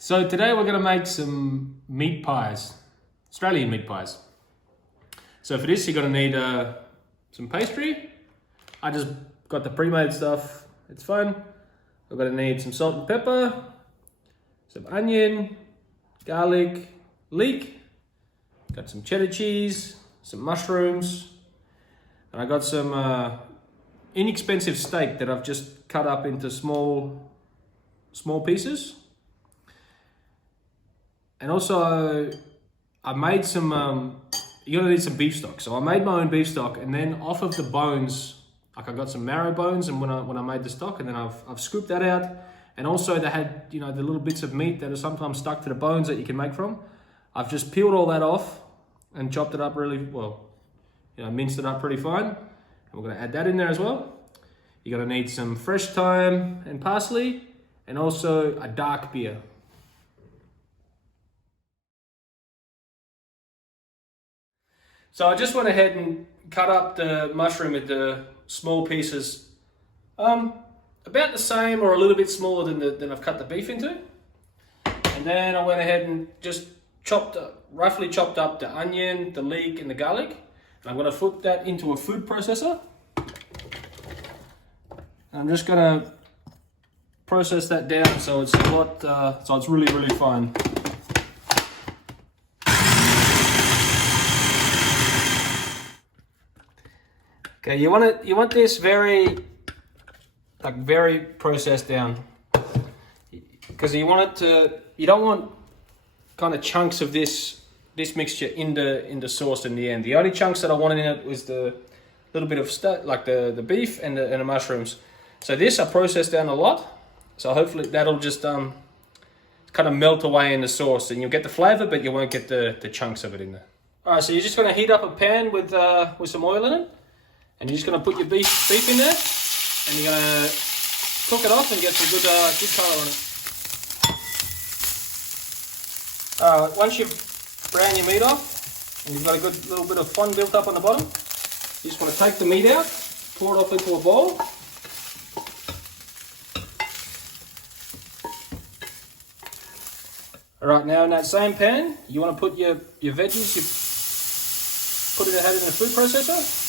So today we're going to make some meat pies, Australian meat pies. So for this you're going to need some pastry. I just got the pre-made stuff, it's fine. We're going to need some salt and pepper, some onion, garlic, leek, got some cheddar cheese, some mushrooms, and I got some inexpensive steak that I've just cut up into small pieces. And also, I made some, you're gonna need some beef stock. So I made my own beef stock, and then off of the bones, like I got some marrow bones, and when I made the stock, and then I've scooped that out. And also they had, you know, the little bits of meat that are sometimes stuck to the bones that you can make from. I've just peeled all that off and chopped it up really well, you know, minced it up pretty fine. And we're gonna add that in there as well. You're gonna need some fresh thyme and parsley, and also a dark beer. So I just went ahead and cut up the mushroom into small pieces, about the same or a little bit smaller than I've cut the beef into. And then I went ahead and just roughly chopped up the onion, the leek, and the garlic. And I'm going to put that into a food processor. And I'm just going to process that down so it's a lot, so it's really, really fine. Okay, you want this very processed down, because you don't want kind of chunks of this mixture in the sauce in the end. The only chunks that I wanted in it was the little bit of stuff like the beef and the mushrooms. So this I processed down a lot, so hopefully that'll just kind of melt away in the sauce, and you'll get the flavor, but you won't get the chunks of it in there. All right, so you're just going to heat up a pan with some oil in it. And you're just going to put your beef in there, and you're going to cook it off and get some good colour on it. Once you've browned your meat off, and you've got a good little bit of fond built up on the bottom, you just want to take the meat out, pour it off into a bowl. Alright, now in that same pan, you want to put your veggies, had it in a food processor.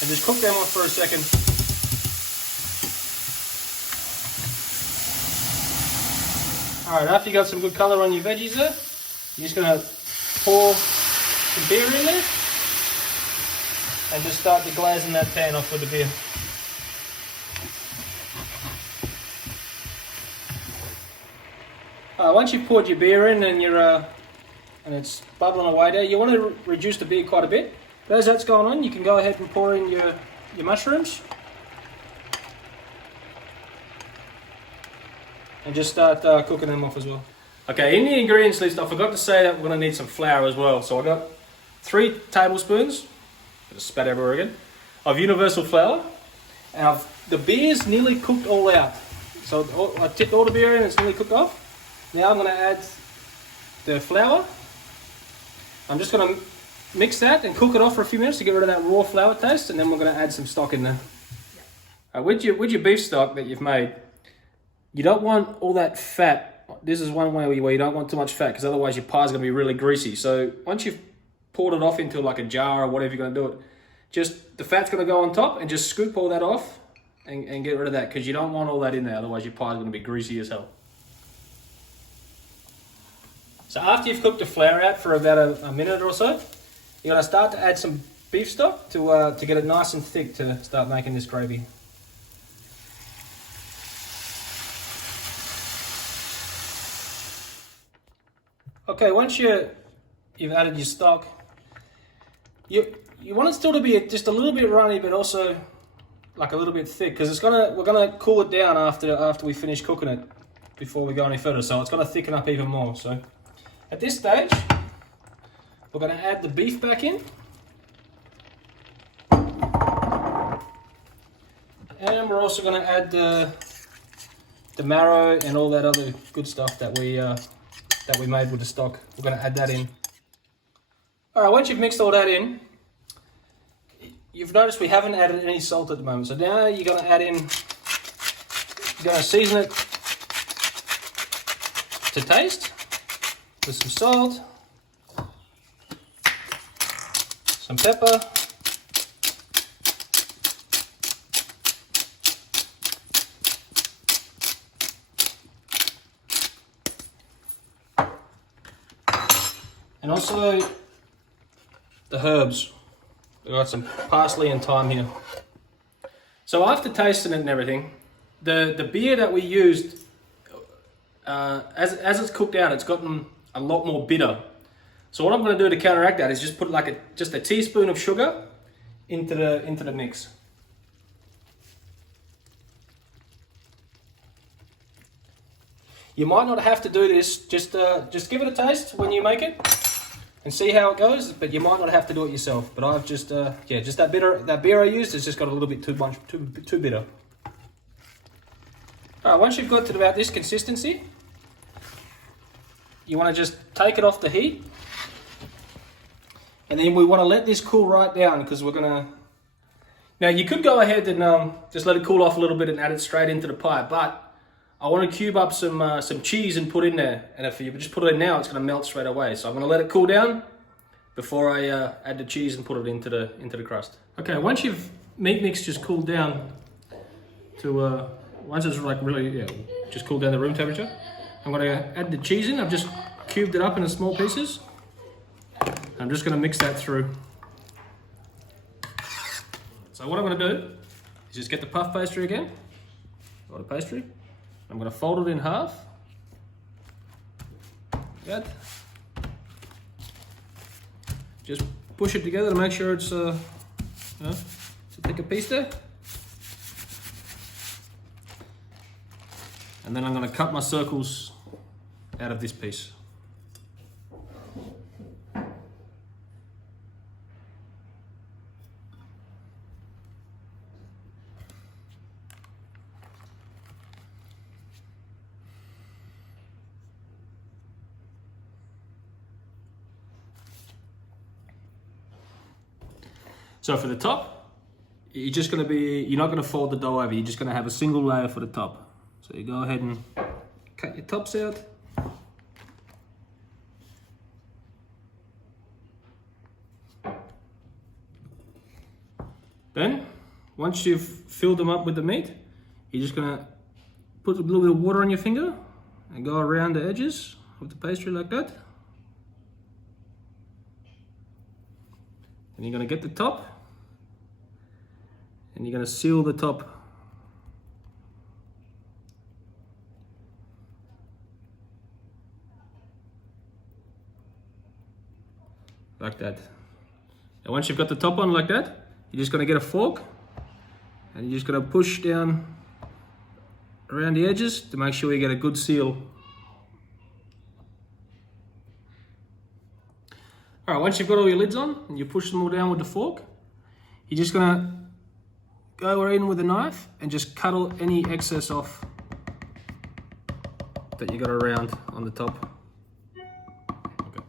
And just cook them off for a second. Alright, after you got some good colour on your veggies there, you're just going to pour some beer in there and just start deglazing that pan off with the beer. Once you've poured your beer in and and it's bubbling away there, you want to reduce the beer quite a bit. But as that's going on, you can go ahead and pour in your mushrooms and just start cooking them off as well. Okay, in the ingredients list, I forgot to say that we're going to need some flour as well. So I got 3 tablespoons, just spat everywhere again, of universal flour, and the beer's nearly cooked all out. So I tipped all the beer in, it's nearly cooked off. Now I'm going to add the flour. I'm just going to mix that and cook it off for a few minutes to get rid of that raw flour taste, and then we're going to add some stock in there. With your beef stock that you've made, you don't want all that fat. This is one way where you don't want too much fat, because otherwise your pie is going to be really greasy. So once you've poured it off into like a jar or whatever you're going to do it, just the fat's going to go on top, and just scoop all that off and get rid of that, because you don't want all that in there, otherwise your pie is going to be greasy as hell. So after you've cooked the flour out for about a minute or so, you're going to start to add some beef stock to get it nice and thick to start making this gravy. Okay, once you've added your stock, you want it still to be just a little bit runny, but also like a little bit thick, because we're gonna cool it down after we finish cooking it before we go any further. So it's going to thicken up even more. So at this stage, we're going to add the beef back in. And we're also going to add the marrow and all that other good stuff that we made with the stock. We're going to add that in. All right, once you've mixed all that in, you've noticed we haven't added any salt at the moment. So now you're going to add in, you're going to season it to taste with some salt, some pepper, and also the herbs. We've got some parsley and thyme here. So after tasting it and everything, the beer that we used, as it's cooked out, it's gotten a lot more bitter. So what I'm going to do to counteract that is just put like just a teaspoon of sugar into the mix. You might not have to do this. Just give it a taste when you make it and see how it goes. But you might not have to do it yourself. But I've just just that beer I used has just got a little bit too bitter. All right, once you've got to about this consistency, you want to just take it off the heat, and then we want to let this cool right down because we're gonna. Now you could go ahead and just let it cool off a little bit and add it straight into the pie, but I want to cube up some cheese and put in there, and if you just put it in now, it's going to melt straight away. So I'm going to let it cool down before I add the cheese and put it into the crust. Okay, once your meat mix just cooled down to once it's like really just cooled down to room temperature, I'm going to add the cheese in. I've just cubed it up into small pieces. I'm just going to mix that through. So what I'm going to do is just get the puff pastry again. Got a pastry. I'm going to fold it in half. Good. Just push it together to make sure it's it's a thicker piece there. And then I'm going to cut my circles out of this piece. So for the top, you're not going to fold the dough over, you're just going to have a single layer for the top. So you go ahead and cut your tops out. Then, once you've filled them up with the meat, you're just going to put a little bit of water on your finger and go around the edges of the pastry like that. And you're going to get the top, and you're going to seal the top. Like that. And once you've got the top on like that, you're just going to get a fork, and you're just going to push down around the edges to make sure you get a good seal. All right, once you've got all your lids on and you push them all down with the fork, you're just gonna go in with a knife and just cut any excess off that you got around on the top. Okay.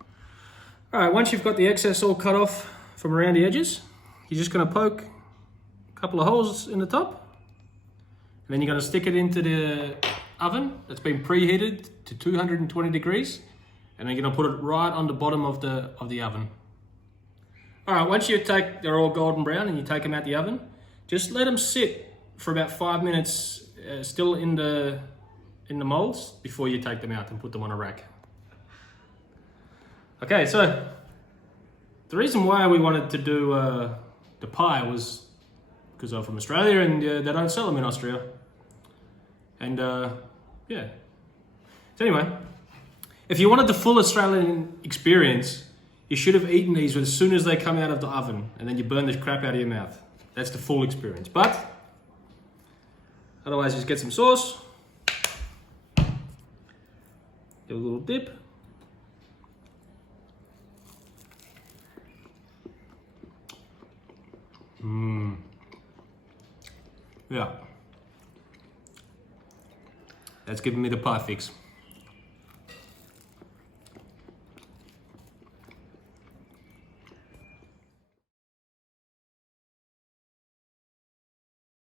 All right, once you've got the excess all cut off from around the edges, you're just gonna poke a couple of holes in the top, and then you're gonna stick it into the oven that's been preheated to 220 degrees. And then you're gonna put it right on the bottom of the oven. All right, once they're all golden brown and you take them out the oven, just let them sit for about 5 minutes, still in the molds before you take them out and put them on a rack. Okay, so the reason why we wanted to do the pie was because I'm from Australia and they don't sell them in Austria. And yeah. So anyway. If you wanted the full Australian experience, you should have eaten these as soon as they come out of the oven, and then you burn the crap out of your mouth. That's the full experience. But otherwise, just get some sauce, do a little dip, yeah, that's giving me the pie fix.